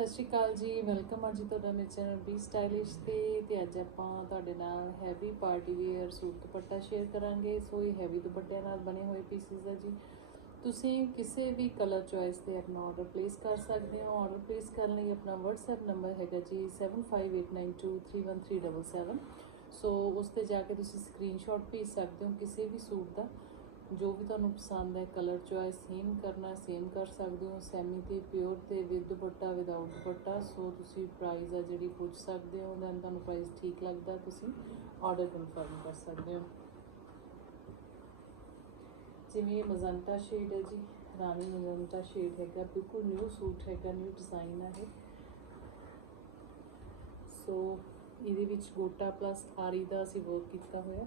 ਸਤਿ ਸ਼੍ਰੀ ਅਕਾਲ ਜੀ ਵੈਲਕਮ ਆ ਜੀ ਤੁਹਾਡਾ ਮੇਰੇ ਚੈਨਲ ਬੀ ਸਟਾਈਲਿਸ਼ ਤੇ ਤੇ ਅੱਜ ਆਪਾਂ ਤੁਹਾਡੇ ਨਾਲ heavy party wear suit dupatta share ਕਰਾਂਗੇ ਸੋ ਇਹ ਹੈਵੀ ਦੁਪੱਟਿਆਂ ਨਾਲ ਬਣੇ ਹੋਏ ਪੀਸਿਸ ਆ ਜੀ ਤੁਸੀਂ ਕਿਸੇ ਵੀ ਕਲਰ ਚੁਆਇਸ ਤੇ ਆਪਣਾ ਆਰਡਰ ਪਲੇਸ ਕਰ ਸਕਦੇ ਹੋ ਆਰਡਰ ਪਲੇਸ ਕਰਨ ਲਈ ਆਪਣਾ WhatsApp ਨੰਬਰ ਹੈਗਾ ਜੀ 7589231377 ਸੋ ਉਸ ਤੇ ਜਾ ਕੇ ਤੁਸੀਂ ਸਕਰੀਨਸ਼ਾਟ ਭੇਜ ਸਕਦੇ ਹੋ ਕਿਸੇ ਵੀ ਸੂਟ ਦਾ ਜੋ ਵੀ ਤੁਹਾਨੂੰ ਪਸੰਦ ਹੈ ਕਲਰ ਚੁਆਇਸ ਸੇਮ ਕਰਨਾ ਸੇਮ ਕਰ ਸਕਦੇ ਹੋ ਸੈਮੀ ਤੇ ਪਿਓਰ ਤੇ ਵਿਦ ਦੁਪੱਟਾ ਵਿਦਆਊਟ ਦੁਪੱਟਾ ਸੋ ਤੁਸੀਂ ਪ੍ਰਾਈਸ ਆ ਜਿਹੜੀ ਪੁੱਛ ਸਕਦੇ ਹੋ ਦੈਨ ਤੁਹਾਨੂੰ ਪ੍ਰਾਈਸ ਠੀਕ ਲੱਗਦਾ ਤੁਸੀਂ ਆਰਡਰ ਕਨਫਰਮ ਕਰ ਸਕਦੇ ਹੋ ਜਿਵੇਂ ਮਜ਼ੰਟਾ ਸ਼ੇਡ ਹੈ ਜੀ ਰਾਣੀ ਮਜ਼ੰਟਾ ਸ਼ੇਡ ਹੈਗਾ ਬਿਲਕੁਲ ਨਿਊ ਸੂਟ ਹੈਗਾ ਨਿਊ ਡਿਜ਼ਾਈਨ ਹੈ ਸੋ ਇਹਦੇ ਵਿੱਚ ਗੋਟਾ ਪਲੱਸ ਆਰੀ ਦਾ ਅਸੀਂ ਵਰਕ ਕੀਤਾ ਹੋਇਆ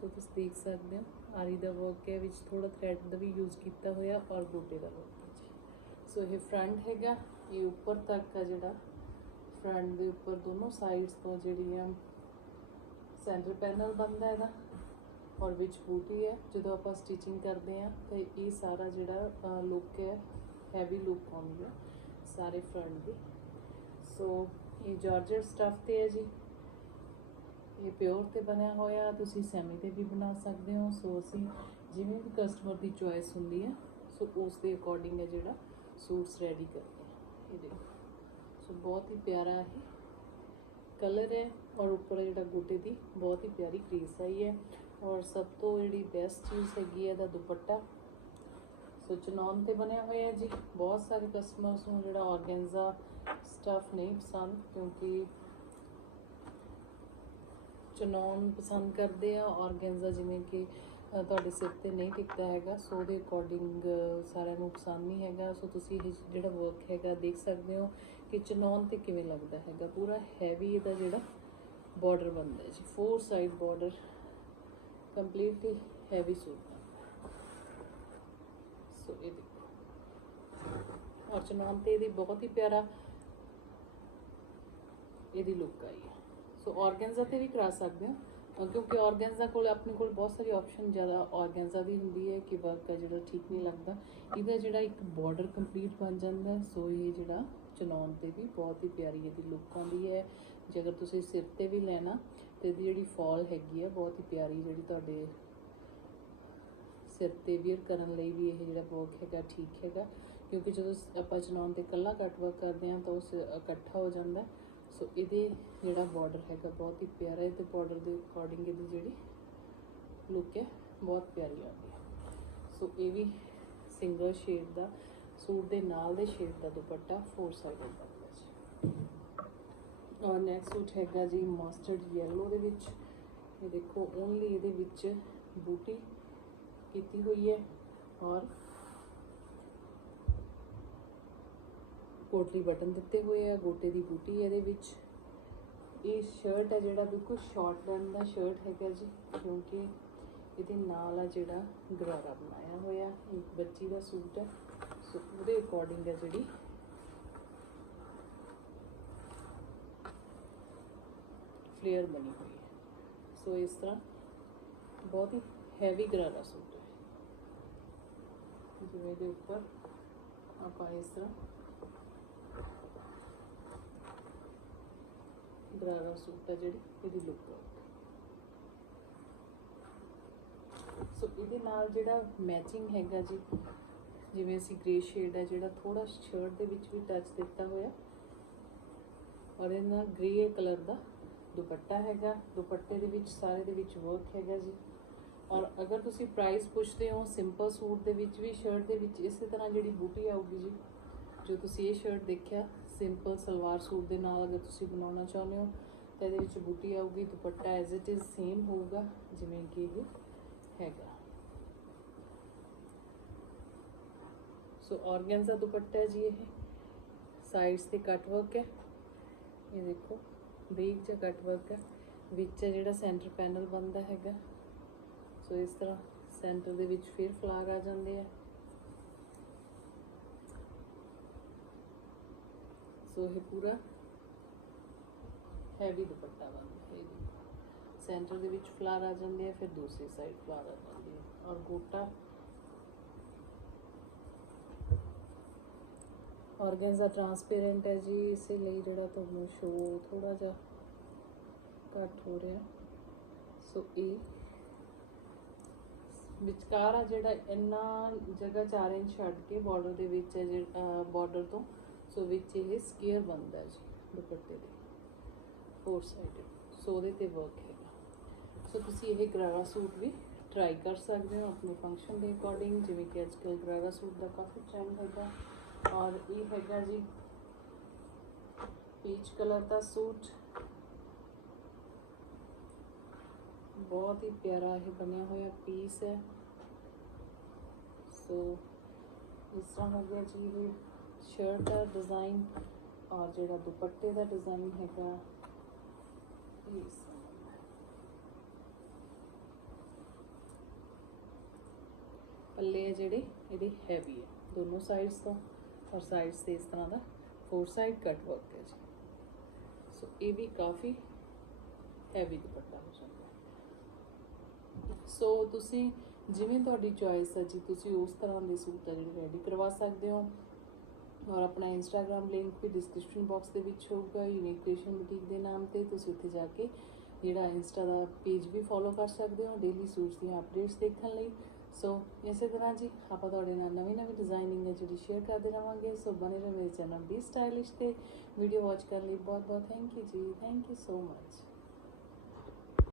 ਸੋ ਤੁਸੀਂ ਦੇਖ ਸਕਦੇ ਹੋ ਆਰੀ ਦਾ ਵਰਕ ਹੈ ਵਿੱਚ ਥੋੜਾ ਥ੍ਰੈਡ ਦਾ ਵੀ ਯੂਜ਼ ਕੀਤਾ ਹੋਇਆ ਔਰ ਗੋਟੇ ਦਾ ਵਰਕ ਸੋ ਇਹ ਫਰੰਟ ਹੈਗਾ ਇਹ ਉੱਪਰ ਤੱਕ ਆ ਜਿਹੜਾ ਫਰੰਟ ਦੇ ਉੱਪਰ ਦੋਨੋਂ ਸਾਈਡਸ ਤੋਂ ਜਿਹੜੀ ਆ ਸੈਂਟਰ ਪੈਨਲ ਬਣਦਾ ਇਹਦਾ ਔਰ ਵਿੱਚ ਬੂਟੀ ਹੈ ਜਦੋਂ ਆਪਾਂ ਸਟਿਚਿੰਗ ਕਰਦੇ ਆ ਤੇ ਇਹ ਸਾਰਾ ਜਿਹੜਾ ਲੁੱਕ ਹੈ ਹੈਵੀ ਲੁੱਕ ਆਉਂਦੀ ਹੈ ਸਾਰੇ ਫਰੰਟ ਦੀ ਸੋ ਇਹ ਜਾਰਜਟ ਸਟਫ ਤੇ ਹੈ ਜੀ ਇਹ ਪਿਓਰ ਤੇ ਬਣਿਆ ਹੋਇਆ ਤੁਸੀਂ ਸੈਮੀ ਤੇ ਵੀ ਬਣਾ ਸਕਦੇ ਹੋ ਸੋ ਅਸੀਂ ਜਿਵੇਂ ਵੀ ਕਸਟਮਰ ਦੀ ਚੋਇਸ ਹੁੰਦੀ ਹੈ ਸੋ ਉਸ ਦੇ ਅਕੋਰਡਿੰਗ ਹੈ ਜਿਹੜਾ ਸੂਟਸ ਰੈਡੀ ਕਰਦੇ ਹਾਂ ਇਹ ਦੇਖੋ ਸੋ ਬਹੁਤ ਹੀ ਪਿਆਰਾ ਹੈ ਕਲਰ ਹੈ ਔਰ ਉੱਪਰ ਜਿਹੜਾ ਗੋਟੇ ਦੀ ਬਹੁਤ ਹੀ ਪਿਆਰੀ ਕ੍ਰੀਸ ਆਈ ਹੈ ਔਰ ਸਭ ਤੋਂ ਜਿਹੜੀ ਬੈਸਟ ਚੀਜ਼ ਹੈਗੀ ਹੈ ਦਾ ਦੁਪੱਟਾ ਸੋ ਚਨੌਨ ਤੇ ਬਣਿਆ ਹੋਇਆ ਜੀ ਬਹੁਤ ਸਾਰੇ ਕਸਟਮਰਸ ਨੂੰ ਜਿਹੜਾ ਆਰਗੈਂਜ਼ਾ ਸਟਫ ਨਹੀਂ ਪਸੰਦ ਕਿਉਂਕਿ ਚਨਾਉਣ ਪਸੰਦ ਕਰਦੇ ਆ ਔਰਗੈਂਜ਼ਾ ਜਿਵੇਂ ਕਿ ਤੁਹਾਡੇ ਸਿਰ ਤੇ ਨਹੀਂ ਟਿਕਦਾ ਹੈਗਾ ਸੋ ਦੇ ਅਕੋਰਡਿੰਗ ਸਾਰਿਆਂ ਨੂੰ ਪਸੰਦ ਨਹੀਂ ਹੈਗਾ ਸੋ ਤੁਸੀਂ ਜਿਹੜਾ ਵਰਕ ਹੈਗਾ ਦੇਖ ਸਕਦੇ ਹੋ ਕਿ ਚਨਾਉਣ ਤੇ ਕਿਵੇਂ ਲੱਗਦਾ ਹੈਗਾ ਪੂਰਾ ਹੈਵੀ ਇਹਦਾ ਜਿਹੜਾ ਬਾਰਡਰ ਬਣਦਾ ਹੈ ਜੀ four side border completely heavy suit so ਇਹ ਦੇਖੋ ਔਰ ਚਨਾਉਣ ਤੇ ਇਹਦੀ ਬਹੁਤ ਹੀ ਪਿਆਰਾ ਇਹਦੀ ਲੁੱਕ ਆਈ ਹੈ ਸੋ ਆਰਗਨਜ਼ਾ ਤੇ ਵੀ ਕਰਾ ਸਕਦੇ ਹੋ ਕਿਉਂਕਿ ਆਰਗਨਜ਼ਾ ਕੋਲ ਆਪਣੇ ਕੋਲ ਬਹੁਤ ਸਾਰੀ ਆਪਸ਼ਨ ਜ਼ਿਆਦਾ ਆਰਗਨਜ਼ਾ ਵੀ ਹੁੰਦੀ ਹੈ ਕਿ ਵਰਕ ਹੈ ਜਿਹੜਾ ਠੀਕ ਨਹੀਂ ਲੱਗਦਾ ਇਹਦਾ ਜਿਹੜਾ ਇੱਕ ਬਾਰਡਰ ਕੰਪਲੀਟ ਬਣ ਜਾਂਦਾ ਸੋ ਇਹ ਜਿਹੜਾ ਚਲਾਉਣ ਤੇ ਵੀ ਬਹੁਤ ਹੀ ਪਿਆਰੀ ਇਹਦੀ ਲੁੱਕ ਆਉਂਦੀ ਹੈ ਜੇਕਰ ਤੁਸੀਂ ਸਿਰ ਤੇ ਵੀ ਲੈਣਾ ਤੇ ਇਹਦੀ ਜਿਹੜੀ ਫਾਲ ਹੈਗੀ ਹੈ ਬਹੁਤ ਹੀ ਪਿਆਰੀ ਜਿਹੜੀ ਤੁਹਾਡੇ ਸਿਰ ਤੇ ਵੀਅਰ ਕਰਨ ਲਈ ਵੀ ਇਹ ਜਿਹੜਾ ਵਰਕ ਹੈਗਾ ਠੀਕ ਹੈਗਾ ਕਿਉਂਕਿ ਜਦੋਂ ਆਪਾਂ ਚਲਾਉਣ ਤੇ ਕੱਲਾ ਕੱਟ ਵਰਕ ਕਰਦੇ ਹਾਂ ਤਾਂ ਉਸ ਇਕੱਠਾ ਹੋ ਜਾਂਦਾ ਸੋ ਇਹਦੇ ਜਿਹੜਾ ਬਾਰਡਰ ਹੈਗਾ ਬਹੁਤ ਹੀ ਪਿਆਰਾ ਹੈ ਤੇ ਬਾਰਡਰ ਦੇ ਅਕੋਰਡਿੰਗ ਇਹਦੀ ਜਿਹੜੀ ਲੁੱਕ ਹੈ ਬਹੁਤ ਪਿਆਰੀ ਆਉਂਦੀ ਹੈ ਸੋ ਇਹ ਵੀ ਸਿੰਗਲ ਸ਼ੇਡ ਦਾ ਸੂਟ ਦੇ ਨਾਲ ਦੇ ਸ਼ੇਡ ਦਾ ਦੁਪੱਟਾ 4 ਸਾਈਡ ਦਾ ਹੈ ਔਰ ਨੈਕਸਟ ਸੂਟ ਹੈਗਾ ਜੀ ਮਸਟਰਡ ਯੈਲੋ ਦੇ ਵਿੱਚ ਇਹ ਦੇਖੋ ਓਨਲੀ ਇਹਦੇ ਵਿੱਚ ਬੂਟੀ ਕੀਤੀ ਹੋਈ ਹੈ ਔਰ ਕੋਟਲੀ ਬਟਨ ਦਿੱਤੇ ਹੋਏ ਆ ਗੋਟੇ ਦੀ ਬੂਟੀ ਇਹਦੇ ਵਿੱਚ ਇਹ ਸ਼ਰਟ ਹੈ ਜਿਹੜਾ ਬਿਲਕੁਲ ਸ਼ਾਰਟ ਰੰਗ ਦਾ ਸ਼ਰਟ ਹੈਗਾ ਜੀ ਕਿਉਂਕਿ ਇਹਦੇ ਨਾਲ ਆ ਜਿਹੜਾ ਗਰਾਰਾ ਬਣਾਇਆ ਹੋਇਆ ਇੱਕ ਬੱਚੀ ਦਾ ਸੂਟ ਹੈ ਸੋ ਉਹਦੇ ਅਕੋਰਡਿੰਗ ਹੈ ਜਿਹੜੀ ਫਲੇਅਰ ਬਣੀ ਹੋਈ ਹੈ ਸੋ ਇਸ ਤਰ੍ਹਾਂ ਬਹੁਤ ਹੀ ਹੈਵੀ ਗਰਾਰਾ ਸੂਟ ਹੈ ਜਿਵੇਂ ਦੇ ਉੱਪਰ ਆਪਾਂ ਇਸ ਤਰ੍ਹਾਂ ਗਰਾਰਾ ਸੂਟ ਹੈ ਜਿਹੜੀ ਇਹਦੀ ਲੁੱਕ ਸੋ ਇਹਦੇ ਨਾਲ ਜਿਹੜਾ ਮੈਚਿੰਗ ਹੈਗਾ ਜੀ ਜਿਵੇਂ ਅਸੀਂ ਗ੍ਰੇ ਸ਼ੇਡ ਹੈ ਜਿਹੜਾ ਥੋੜਾ ਸ਼ਰਟ ਦੇ ਵਿੱਚ ਵੀ ਟੱਚ ਦਿੱਤਾ ਹੋਇਆ ਔਰ ਇਹਨਾਂ ਨਾਲ ਗ੍ਰੇ ਕਲਰ ਦਾ ਦੁਪੱਟਾ ਹੈਗਾ ਦੁਪੱਟੇ ਦੇ ਵਿੱਚ ਸਾਰੇ ਦੇ ਵਿੱਚ ਵਰਕ ਹੈਗਾ ਜੀ ਔਰ ਅਗਰ ਤੁਸੀਂ ਪ੍ਰਾਈਸ ਪੁੱਛਦੇ ਹੋ ਸਿੰਪਲ ਸੂਟ ਦੇ ਵਿੱਚ ਵੀ ਸ਼ਰਟ ਦੇ ਵਿੱਚ ਇਸੇ ਤਰ੍ਹਾਂ ਜਿਹੜੀ ਬੂਟੀ ਆਊਗੀ ਜੀ ਜੋ ਤੁਸੀਂ ਇਹ ਸ਼ਰਟ ਦੇਖਿਆ ਸਿੰਪਲ ਸਲਵਾਰ ਸੂਟ ਦੇ ਨਾਲ ਅਗਰ ਤੁਸੀਂ ਬਣਾਉਣਾ ਚਾਹੁੰਦੇ ਹੋ ਤਾਂ ਇਹਦੇ ਵਿੱਚ ਬੂਟੀ ਆਊਗੀ dupatta as it is same ਹੋਊਗਾ ਜਿਵੇਂ ਕਿ ਇਹ ਹੈਗਾ ਸੋ ਔਰਗੈਂਜ਼ਾ ਦੁਪੱਟਾ ਜੀ ਇਹ ਸਾਈਡਸ ਤੇ ਕਟ ਵਰਕ ਹੈ ਇਹ ਦੇਖੋ ਬਰੀਕ ਜਿਹਾ ਕਟ ਵਰਕ ਹੈ ਵਿੱਚ ਜਿਹੜਾ ਸੈਂਟਰ ਪੈਨਲ ਬੰਦਾ ਹੈਗਾ ਸੋ ਇਸ ਤਰ੍ਹਾਂ ਸੈਂਟਰ ਦੇ ਵਿੱਚ ਫਿਰ ਫਲਾਗ ਆ ਜਾਂਦੇ ਆ ਸੋ ਇਹ ਪੂਰਾ ਹੈਵੀ ਦੁਪੱਟਾ ਬਣਦਾ ਹੈ ਸੈਂਟਰ ਦੇ ਵਿੱਚ ਫਲਾਰ ਆ ਜਾਂਦੇ ਆ ਫਿਰ ਦੂਸਰੀ ਸਾਈਡ ਫਲਾਰ ਆ ਜਾਂਦੇ ਆ ਔਰ ਗੋਟਾ ਔਰਗੈਂਜ਼ਾ ਟ੍ਰਾਂਸਪੇਰੈਂਟ ਹੈ ਜੀ ਇਸੇ ਲਈ ਜਿਹੜਾ ਤੁਹਾਨੂੰ ਸ਼ੋ ਥੋੜਾ ਜਿਹਾ ਘੱਟ ਹੋ ਰਿਹਾ ਸੋ ਇਹ ਵਿਚਕਾਰ ਆ ਜਿਹੜਾ ਇੰਨਾ ਜਗ੍ਹਾ 4 ਇੰਚ ਛੱਡ ਕੇ ਬਾਰਡਰ ਦੇ ਵਿੱਚ ਹੈ ਜਿਹੜਾ ਬਾਰਡਰ ਤੋਂ ਸੋ ਵਿੱਚ ਇਹ ਸਕੁਅਰ ਬਣਦਾ ਜੀ ਦੁਪੱਟੇ ਦੇ ਫੋਰ ਸਾਈਡਡ ਸੋ ਉਹਦੇ ਤੇ ਵਰਕ ਹੈਗਾ ਸੋ ਤੁਸੀਂ ਇਹ ਗਰਾਰਾ ਸੂਟ ਵੀ ਟਰਾਈ ਕਰ ਸਕਦੇ ਹੋ ਆਪਣੇ ਫੰਕਸ਼ਨ ਦੇ ਅਕੋਰਡਿੰਗ ਜਿਵੇਂ ਕਿ ਅੱਜਕੱਲ ਕੱਲ ਸੂਟ ਦਾ ਕਾਫੀ ਟ੍ਰੈਂਡ ਹੈਗਾ ਔਰ ਇਹ ਹੈਗਾ ਜੀ ਪੀਚ ਕਲਰ ਦਾ ਸੂਟ ਬਹੁਤ ਹੀ ਪਿਆਰਾ ਇਹ ਬਣਿਆ ਹੋਇਆ ਪੀਸ ਹੈ ਸੋ ਇਸ ਤਰ੍ਹਾਂ ਹੋ ਗਿਆ ਜੀ ਇਹ ਸ਼ਰਟ ਦਾ ਡਿਜ਼ਾਈਨ ਔਰ ਜਿਹੜਾ ਦੁਪੱਟੇ ਦਾ ਡਿਜ਼ਾਈਨ ਹੈਗਾ ਇਸ ਪੱਲੇ ਜਿਹੜੇ ਇਹਦੇ ਹੈਵੀ ਹੈ ਦੋਨੋਂ ਸਾਈਡਸ ਤੋਂ ਔਰ ਸਾਈਡਸ ਤੇ ਇਸ ਤਰ੍ਹਾਂ ਦਾ ਫੋਰ ਸਾਈਡ ਕਟ ਵਰਕ ਹੈ ਜੀ ਸੋ ਇਹ ਵੀ ਕਾਫੀ ਹੈਵੀ ਦੁਪੱਟਾ ਹੋ ਜਾਂਦਾ ਸੋ ਤੁਸੀਂ ਜਿਵੇਂ ਤੁਹਾਡੀ ਚੋਇਸ ਹੈ ਜੀ ਤੁਸੀਂ ਉਸ ਤਰ੍ਹਾਂ ਦੇ ਸੂਟ ਜਿਹੜੇ ਰੈਡੀ ਕਰਵਾ ਸਕਦੇ ਹੋ ਔਰ ਆਪਣਾ ਇੰਸਟਾਗ੍ਰam ਲਿੰਕ ਵੀ ਡਿਸਕ੍ਰਿਪਸ਼ਨ ਬਾਕਸ ਦੇ ਵਿੱਚ ਹੋਊਗਾ ਯੂਨੀਕ ਕ੍ਰੀਏਸ਼ਨ ਬੁਟੀਕ ਦੇ ਨਾਮ ਤੇ ਤੁਸੀਂ ਉੱਥੇ ਜਾ ਕੇ ਜਿਹੜਾ ਇੰਸਟਾ ਦਾ ਪੇਜ ਵੀ ਫੋਲੋ ਕਰ ਸਕਦੇ ਹੋ ਡੇਲੀ ਸੂਟਸ ਦੀਆਂ ਅਪਡੇਟਸ ਦੇਖਣ ਲਈ ਸੋ ਇਸੇ ਤਰ੍ਹਾਂ ਜੀ ਆਪਾਂ ਤੁਹਾਡੇ ਨਾਲ ਨਵੀਂ ਨਵੀਂ ਡਿਜ਼ਾਈਨਿੰਗ ਹੈ ਜਿਹੜੀ ਸ਼ੇਅਰ ਕਰਦੇ ਰਵਾਂਗੇ ਸੋ ਬਣੇ ਰਹੋ ਮੇਰੇ ਚੈਨਲ ਬੀ ਸਟਾਈਲਿਸ਼ ਤੇ ਵੀਡੀਓ ਵਾਚ ਕਰਨ ਲਈ ਬਹੁਤ ਬਹੁਤ ਥੈਂਕ ਯੂ ਜੀ ਥੈਂਕ ਯੂ ਸੋ ਮਚ